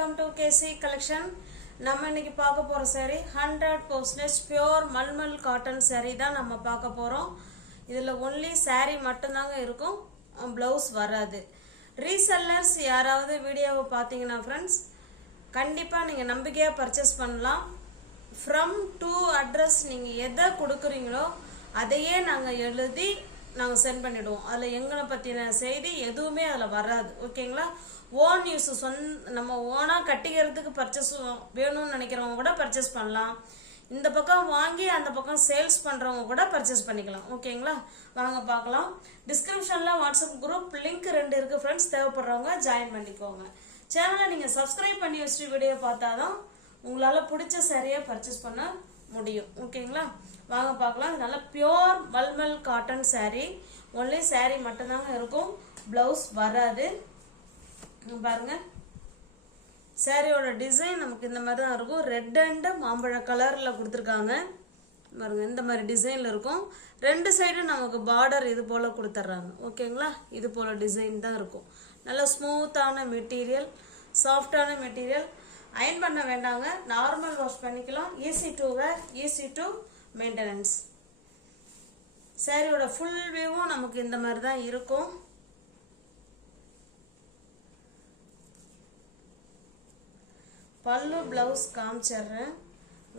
welcome to KC collection. நம்ம இன்னைக்கு பார்க்க போற saree 100% pure mulmul cotton saree தான் நம்ம பார்க்க போறோம். இதுல only saree மட்டும் தாங்க இருக்கும், blouse வராது. ரீசெல்லர்ஸ் யாராவது வீடியோவை பாத்தீங்கன்னா फ्रेंड्स கண்டிப்பா நீங்க நம்பிக்கையா பர்சேஸ் பண்ணலாம். from to address நீங்க எதை கொடுக்குறீங்களோ அதையே நாங்க எழுதி நாங்க சென்ட் பண்ணிடுவோம். அதுல எங்களை பத்தின செய்தி எதுவுமே அதுல வராது. ஓகேங்களா? ஓன் யூஸ் நம்ம ஓனா கட்டிக்கிறதுக்கு பர்ச்சேஸ் வேணும்னு நினைக்கிறவங்க கூட பர்ச்சேஸ் பண்ணலாம். இந்த பக்கம் வாங்கி அந்த பக்கம் சேல்ஸ் பண்றவங்க கூட பர்ச்சேஸ் பண்ணிக்கலாம். ஓகேங்களா? வாங்க பார்க்கலாம். டிஸ்கிரிப்ஷன்ல வாட்ஸ்அப் குரூப் லிங்க் 2 இருக்கு ஃப்ரெண்ட்ஸ், தேவைப்படுறவங்க ஜாயின் பண்ணிக்கோங்க. சேனலை நீங்க சப்ஸ்கிரைப் பண்ணி வச்சுட்டு வீடியோ பார்த்தாதான் உங்களால பிடிச்ச சாரியை பர்ச்சேஸ் பண்ண முடியும். ஓகேங்களா? வாங்க பார்க்கலாம். நல்ல pure mulmul cotton saree, only saree மட்டும்தாங்க இருக்கும், பிளவுஸ் வராது. பாருங்க, சாரியோட டிசைன் நமக்கு இந்த மாதிரி தான் இருக்கும். ரெட் அண்ட் மாம்பழ கலர்ல கொடுத்துருக்காங்க பாருங்க. இந்த மாதிரி டிசைன்ல இருக்கும். ரெண்டு சைடும் நமக்கு பார்டர் இது போல கொடுத்துட்றாங்க. ஓகேங்களா? இது போல டிசைன் தான் இருக்கும். நல்ல ஸ்மூத்தான மெட்டீரியல், சாஃப்டான மெட்டீரியல். அயன் பண்ண வேண்டாங்க, நார்மல் வாஷ் பண்ணிக்கலாம். Easy to wear, easy to maintenance. சாரியோட ஃபுல் வியூவும் நமக்கு இந்த மாதிரி தான் இருக்கும். பல்லு பிளவுஸ் காமிச்சிடுறேன்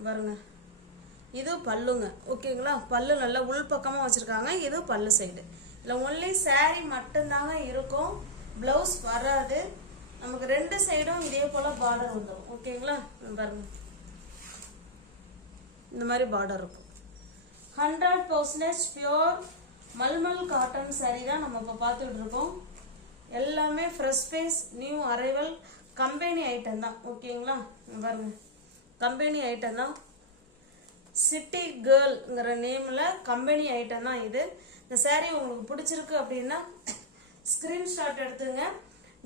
பாருங்க. இது பல்லுங்க. ஓகேங்களா? பல்லு நல்லா உள் பக்கமா வச்சிருக்காங்க. இது பல்லு சைடு. இல்லை ஒன்லி saree மட்டும்தாங்க இருக்கும், பிளவுஸ் வராது. நமக்கு ரெண்டு சைடும் இதே போல பார்டர் வந்துடும். ஓகேங்களா? பாருங்க, இந்த மாதிரி பார்டர் இருக்கும். 100% பியோர் மல்மல் காட்டன் saree தான் நம்ம இப்போ பார்த்துட்டு இருக்கோம். எல்லாமே fresh piece, new arrival, company item தான். ஓகேங்களா? பாருங்க, கம்பெனி ஐட்டம் தான். சிட்டி கேர்ள்ங்கிற நேம்ல கம்பெனி ஐட்டம் தான் இது. இந்த saree உங்களுக்கு பிடிச்சிருக்கு அப்படின்னா ஸ்கிரீன்ஷாட் எடுத்துங்க,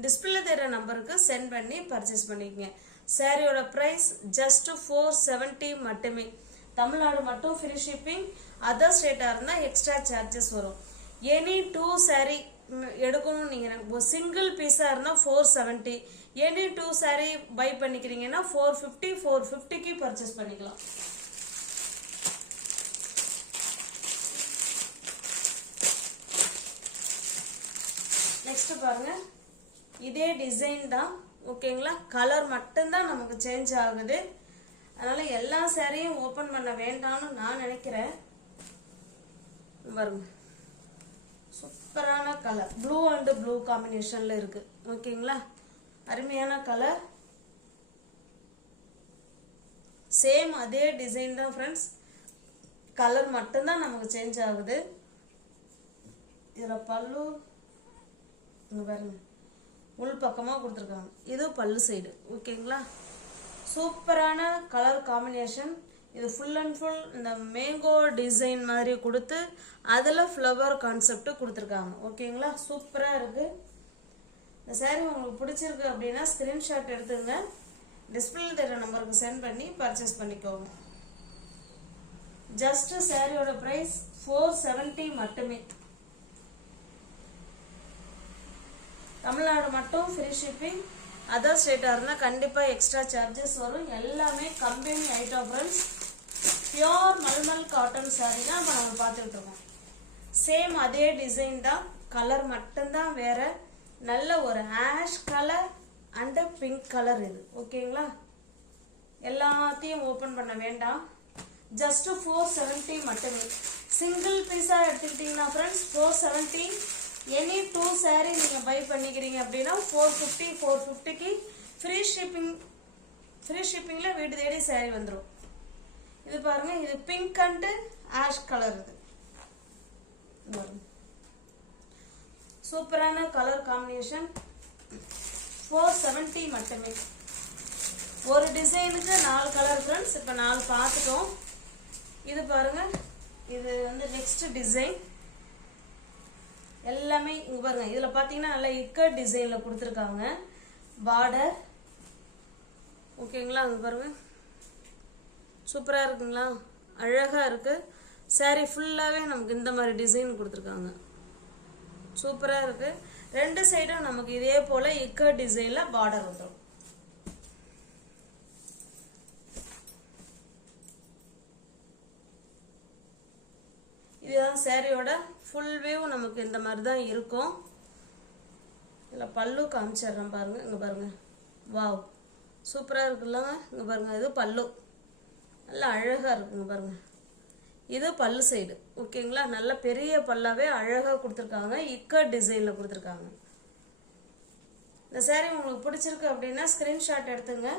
டிஸ்பிளே தெரிய நம்பருக்கு சென்ட் பண்ணி பர்ச்சேஸ் பண்ணிக்கங்க. சாரியோட பிரைஸ் ஜஸ்ட் 470 மட்டுமே. தமிழ்நாடு மட்டும் ஃப்ரீ ஷிப்பிங். அதர் ஸ்டேட்டா இருந்தா எக்ஸ்ட்ரா சார்ஜஸ் வரும். எனி 2 saree எடுக்கணும் நீங்க சிங்கிள் பீஸா இருந்தா 470. எனி 2 saree பை பண்ணிக்கிறீங்கன்னா 450. 450க்கு பர்ச்சேஸ் பண்ணிக்கலாம். நெக்ஸ்ட் பாருங்க, இதே டிசைன் தான். ஓகேங்களா? கலர் மட்டும்தான் நமக்கு சேஞ்ச் ஆகுது. அதனால எல்லா சாரியும் ஓபன் பண்ண வேண்டாம்னு நான் நினைக்கிறேன். பாருங்க, சூப்பரான கலர், ப்ளூ அண்ட் ப்ளூ காம்பினேஷன்ல இருக்கு. ஓகேங்களா? அருமையான கலர். சேம் அதே டிசைன் தான் ஃப்ரெண்ட்ஸ், கலர் மட்டும்தான் நமக்கு சேஞ்ச் ஆகுது. இதுல பல்லு இங்க பாருங்க, உள் பக்கமா கொடுத்துருக்காங்க. இது பல்லு சைடு. ஓகேங்களா? சூப்பரான கலர் காம்பினேஷன். இது ஃபுல் அண்ட் ஃபுல் இந்த மேங்கோ டிசைன் மாதிரி கொடுத்து அதுல ஃப்ளவர் கான்செப்ட் கொடுத்துருக்காங்க. ஓகேங்களா? சூப்பரா இருக்கு. இந்த saree உங்களுக்கு பிடிச்சிருக்கு அப்படின்னா ஸ்கிரீன்ஷாட் எடுத்துங்க, டிஸ்பிளே தெரிய நம்பருக்கு சென்ட் பண்ணி பர்ச்சேஸ் பண்ணிக்கோங்க. ஜஸ்ட் சாரியோட பிரைஸ் 470 மட்டுமே. தமிழ்நாடு மட்டும் ஃப்ரீ ஷிப்பிங். அதர் ஸ்டேட்டா இருந்தா கண்டிப்பா எக்ஸ்ட்ரா சார்ஜஸ் வரும். எல்லாமே company item friends. Pure mulmul cotton saree தான் நம்ம பார்த்துட்டு இருக்கோம். சேம் அதே டிசைன் தான், கலர் மட்டும்தான் வேற. நல்ல ஒரு ash colour and pink colour இது. ஓகேங்களா? எல்லாத்தையும் ஓபன் பண்ண வேண்டாம், ஜஸ்ட் 470 மட்டுமே. சிங்கிள் பீஸா எடுத்துக்கிட்டீங்கன்னா ஃப்ரெண்ட்ஸ் 470. எனி 2 saree நீங்க பை பண்ணிக்கிறீங்க அப்படின்னா 450. 450க்கு ஃப்ரீ ஷிப்பிங். ஃப்ரீ ஷிப்பிங்ல வீடு தேடி saree வந்துடும். இது பாருங்க, இது பிங்க் அண்ட் ஆஷ் கலர். இது சூப்பரான கலர் காம்பினேஷன். 470 மட்டுமே. ஒரு டிசைனுக்கு 4 கலர் ஃப்ரெண்ட்ஸ். இப்ப 4 பார்த்துட்டோம். இது பாருங்க, இது வந்து நெக்ஸ்ட் டிசைன். எல்லாமே இங்க பாருங்க, இதுல பாத்தீங்கன்னா நல்ல இக்கட் டிசைன்ல கொடுத்துருக்காங்க பார்டர். ஓகேங்களா? அங்க பாருங்க, சூப்பரா இருக்குங்களா? அழகா இருக்கு. saree ஃபுல்லாவே நமக்கு இந்த மாதிரி டிசைன் கொடுத்துருக்காங்க. சூப்பரா இருக்கு. ரெண்டு சைடும் நமக்கு இதே போல இக்கட் டிசைன்ல பார்டர் வந்துடும். சாரியோட ஃபுல் வியூ நமக்கு இந்த மாதிரி தான் இருக்கும். இதில் பல்லு காமிச்சிடுறேன் பாருங்கள். இங்கே பாருங்கள், வாவ் சூப்பராக இருக்குல்லங்க. இங்கே பாருங்கள், இது பல்லு நல்லா அழகாக இருக்குங்க பாருங்கள். இது பல்லு சைடு. ஓகேங்களா, நல்ல பெரிய பல்லாவே அழகாக கொடுத்துருக்காங்க. இக்கட் டிசைனில் கொடுத்துருக்காங்க. இந்த சாரீ உங்களுக்கு பிடிச்சிருக்கு அப்படின்னா ஸ்க்ரீன்ஷாட் எடுத்துங்க,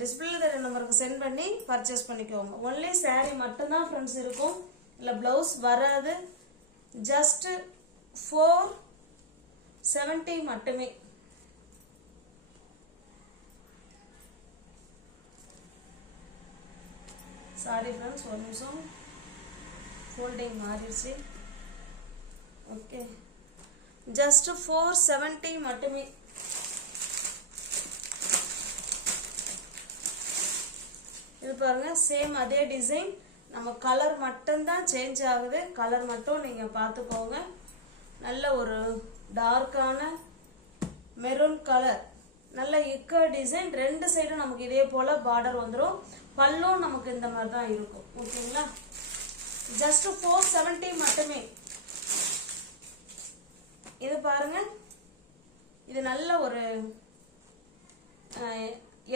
டிஸ்பிளே தர நம்பருக்கு சென்ட் பண்ணி பர்ச்சேஸ் பண்ணிக்கோங்க. ஒன்லி சாரீ மட்டும்தான் ஃப்ரெண்ட்ஸ் இருக்கும், இல்லை ப்ளவுஸ் வராது. ஜஸ்ட் 470 மட்டுமே. சாரி ஃப்ரெண்ட்ஸ், ஒரு நிமிஷம் ஃபோல்டிங் மாறிடுச்சு. ஓகே, ஜஸ்ட் 470 மட்டுமே. இது பாருங்க, சேம் அதே டிசைன், நம்ம கலர் மட்டும்தான் சேஞ்ச் ஆகுது. கலர் மட்டும் நீங்க பார்த்துக்கோங்க. நல்ல ஒரு டார்க்கான மெரூன் கலர், நல்ல இக்க டிசைன். ரெண்டு சைடும் நமக்கு இதே போல பார்டர் வந்துடும். பல்லும் நமக்கு இந்த மாதிரி தான் இருக்கும். ஓகேங்களா, ஜஸ்ட் 470 மட்டுமே. இது பாருங்க, இது நல்ல ஒரு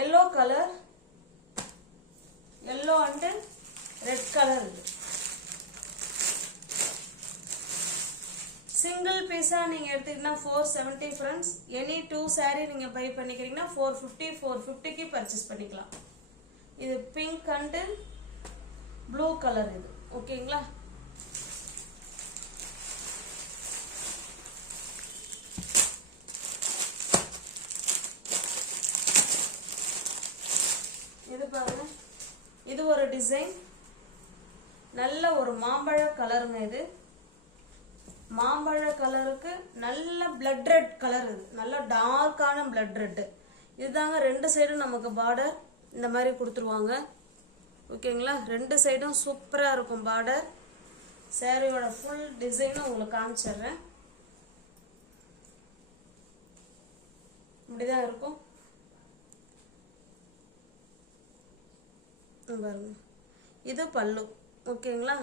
yellow colour, yellow and red colour. Single பீஸா நீங்க எடுத்தீங்கன்னா 470 ஃப்ரெண்ட்ஸ். எனி 2 saree நீங்க பை பண்ணிக்கிறீங்கன்னா 450க்கு பர்ச்சேஸ் பண்ணிக்கலாம். இது பிங்க் அண்ட் ப்ளூ கலர் இது. ஓகேங்களா, இது பாருங்க, இது ஒரு டிசைன். நல்ல ஒரு மாம்பழ கலருங்க. இது மாம்பழ கலருக்கு நல்ல பிளட் ரெட் கலர். இது நல்ல டார்க்கான பிளட் ரெட். இதுதாங்க ரெண்டு சைடும் நமக்கு பார்டர் இந்த மாதிரி கொடுத்துருவாங்க. ஓகேங்களா, ரெண்டு சைடும் சூப்பரா இருக்கும் பார்டர். சாரியோட ஃபுல் டிசைனும் உங்களுக்கு காமிச்சிடுறேன். இப்படிதான் இருக்கும் பாருங்க. இது பல்லு. ஓகேங்களா,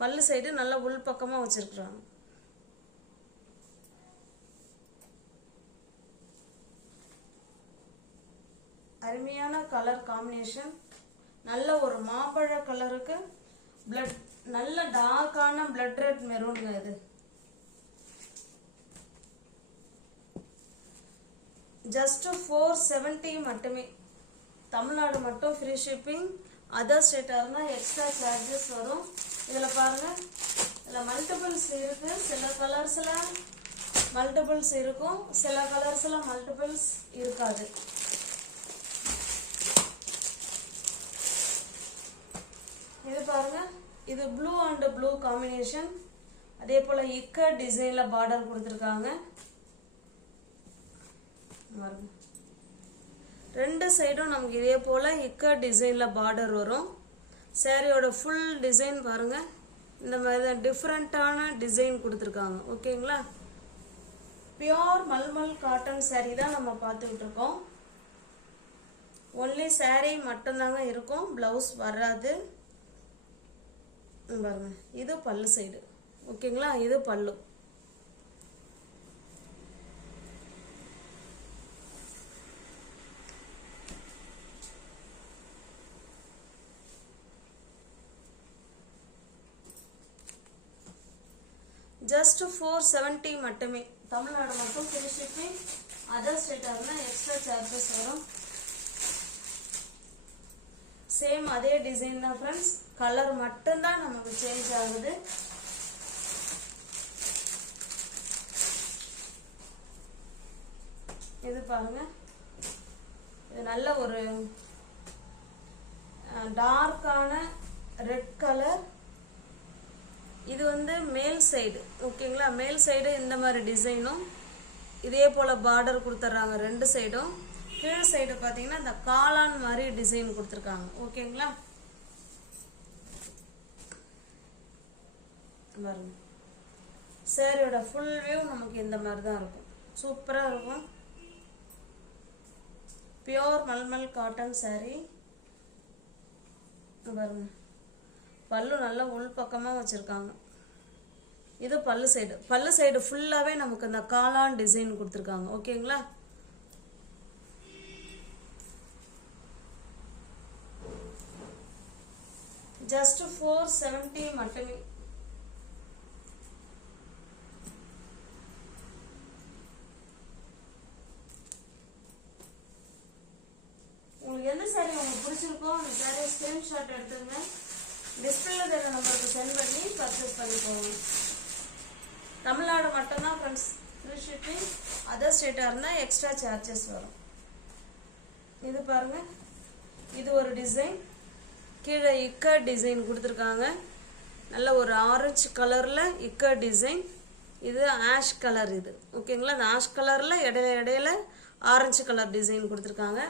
பல்லு சைடு நல்ல உள் பக்கமா வச்சிருக்காங்க. அருமையான கலர் காம்பினேஷன். நல்ல ஒரு மாம்பழ கலருக்கு பிளட், நல்ல டார்க்கான பிளட் ரெட் மெரூன். இது ஜஸ்ட் 470 மட்டுமே. தமிழ்நாடு மட்டும் ஃப்ரீ ஷிப்பிங். அதர் ஸ்டேட்டா இருந்தா எக்ஸ்ட்ரா சார்ஜஸ் வரும். இதுல பாருங்க, இதுல மல்டிபிள்ஸ் இருக்கு. சில கலர்ஸ்ல மல்டிபிள்ஸ் இருக்கும், சில கலர்ஸ்ல மல்டிபிள்ஸ் இருக்காது. இது பாருங்க, இது ப்ளூ அண்ட் ப்ளூ காம்பினேஷன். அதே போல இக்க டிசைன்ல பார்டர் கொடுத்துருக்காங்க. ரெண்டு சைடும் நமக்கு இதே போல இக்க டிசைன்ல பார்டர் வரும். சாரியோட ஃபுல் டிசைன் பாருங்க, இந்த மாதிரி தான் டிஃப்ரெண்டான டிசைன் கொடுத்துருக்காங்க. ஓகேங்களா, பியோர் மல்மல் காட்டன் சாரி தான் நம்ம பார்த்துக்கிட்டு இருக்கோம். ஒன்லி சாரி மட்டும்தாங்க இருக்கும், பிளவுஸ் வராது. பாருங்க, இது பல்லு சைடு. ஓகேங்களா, இது பல்லு. ஜஸ்ட் 470 மட்டுமே. தமிழ்நாடு மட்டும் ஃப்ரீ ஷிப்பிங். அதர் ஸ்டேட்டா இருந்தா எக்ஸ்ட்ரா சார்ஜஸ் வரும். சேம் அதே டிசைன் தான் ஃப்ரெண்ட்ஸ், கலர் மட்டும்தான் நமக்கு சேஞ்ச் ஆகுது. இது பாருங்க, இது நல்ல ஒரு டார்க்கான ரெட் கலர். இது வந்து மேல் சைடு. ஓகேங்களா, மேல் சைடு இந்த மாதிரி டிசைனும் இதே போல பார்டர் கொடுத்துட்றாங்க ரெண்டு சைடும். கீழ் சைடு பார்த்தீங்கன்னா இந்த காளான் மாதிரி டிசைன் கொடுத்துருக்காங்க. ஓகேங்களா, பாருங்க, சாரியோட ஃபுல் வியூ நமக்கு இந்த மாதிரி தான் இருக்கும். சூப்பராக இருக்கும். பியோர் மல்மல் காட்டன் சாரி பாருங்க. பல்லு நல்லா உள் பக்கமாக வச்சுருக்காங்க. இது பல்லு சைடு ஃபுல்லாகவே நமக்கு இந்த காளான் டிசைன் கொடுத்துருக்காங்க. ஓகேங்களா? ஜஸ்ட் 470 மட்டுமே. உங்களுக்கு எந்த சாரி உங்களுக்கு பிடிச்சிருக்கோ அந்த சாரியை ஸ்கிரீன்ஷாட் எடுத்துங்க. டிஸ்பிளேல தெரிய நம்பருக்கு சென்ட் பண்ணி பர்ச்சேஸ் பண்ணி போகணும். தமிழ்நாடு மட்டும்தான் ஃப்ரெண்ட்ஸ் ஃப்ரீ ஷிப்பிங். அதர் ஸ்டேட்டாக இருந்தால் எக்ஸ்ட்ரா சார்ஜஸ் வரும். இது பாருங்க, இது ஒரு டிசைன். கீழே இக்கட் டிசைன் கொடுத்துருக்காங்க. நல்ல ஒரு ஆரஞ்சு கலரில் இக்கட் டிசைன். இது ஆஷ் கலர். இது ஓகேங்களா? அந்த ஆஷ் கலரில் இடையில ஆரஞ்சு கலர் டிசைன் கொடுத்துருக்காங்க.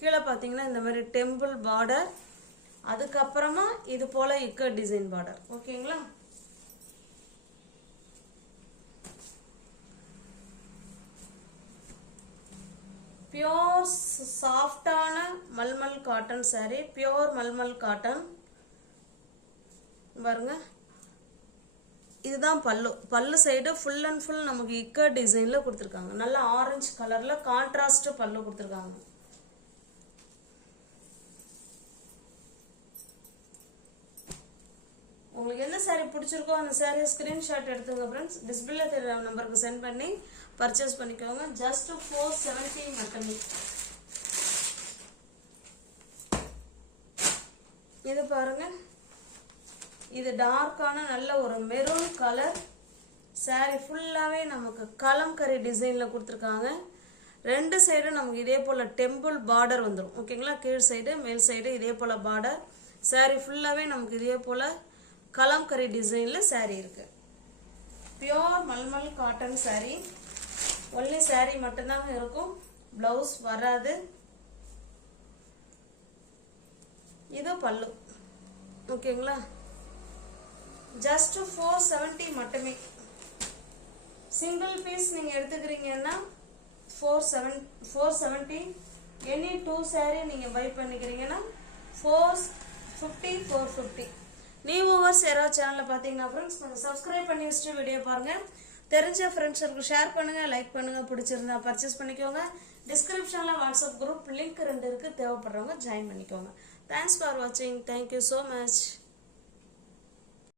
கீழே பார்த்தீங்கன்னா இந்த மாதிரி டெம்பிள் பார்டர், அதுக்கப்புறமா இது போல் இக்கட் டிசைன் பார்டர். ஓகேங்களா? பியோர் சாஃப்டான mulmul cotton sorry. Pure mulmul cotton பாருங்க. இதுதான் பல்லு சைடு ஃபுல் அண்ட் ஃபுல் நமக்கு இக்கட் டிசைனில் கொடுத்துருக்காங்க. நல்ல ஆரஞ்சு கலரில் கான்ட்ராஸ்ட் பல்லு கொடுத்துருக்காங்க. உங்களுக்கு எந்த சாரி பிடிச்சிருக்கோ அந்த சாரியை ஸ்கிரீன்ஷாட் எடுத்துங்க ஃப்ரெண்ட்ஸ். டிஸ்பிளே தெரிய நம்பருக்கு சென்ட் பண்ணி பர்ச்சேஸ் பண்ணிக்கோங்க. ஜஸ்ட் 470 மட்டுமே. இது பாருங்க, இது டார்க்கான நல்ல ஒரு மெரூன் கலர் சாரி. ஃபுல்லாகவே நமக்கு கலம்கரி டிசைனில் கொடுத்துருக்காங்க. ரெண்டு சைடும் நமக்கு இதே போல் டெம்பிள் பார்டர் வந்துடும். ஓகேங்களா? கீழ் சைடு மேல் சைடு இதே போல் பார்டர். சாரி ஃபுல்லாகவே நமக்கு இதே போல் கலம்கரி டிசைனில் சாரி இருக்கு. Pure mulmul cotton sorry. Only sorry மட்டும்தாங்க இருக்கும், பிளவுஸ் வராது. இது பல்லு. ஓகேங்களா? ஜஸ்ட் 470 மட்டுமே. சிங்கிள் பீஸ் நீங்க எடுத்துக்கிறீங்கன்னா 470. எனி 2 சாரி நீங்க பை பண்ணிக்கிறீங்கன்னா 450 450. நியூ வியூவர்ஸ் யாராவது சேனலில் பார்த்தீங்கன்னா ஃப்ரெண்ட்ஸ் கொஞ்சம் சப்ஸ்கிரைப் பண்ணி வச்சுட்டு வீடியோ பாருங்கள். தெரிஞ்ச ஃப்ரெண்ட்ஸுக்கு ஷேர் பண்ணுங்கள், லைக் பண்ணுங்கள். பிடிச்சிருந்தா பர்ச்சேஸ் பண்ணிக்கோங்க. டிஸ்கிரிப்ஷனில் வாட்ஸ்அப் குரூப் லிங்க் 2 இருக்குது. தேவைப்படுறவங்க ஜாயின் பண்ணிக்கோங்க. தேங்க்ஸ் ஃபார் வாட்சிங். Thank you so much.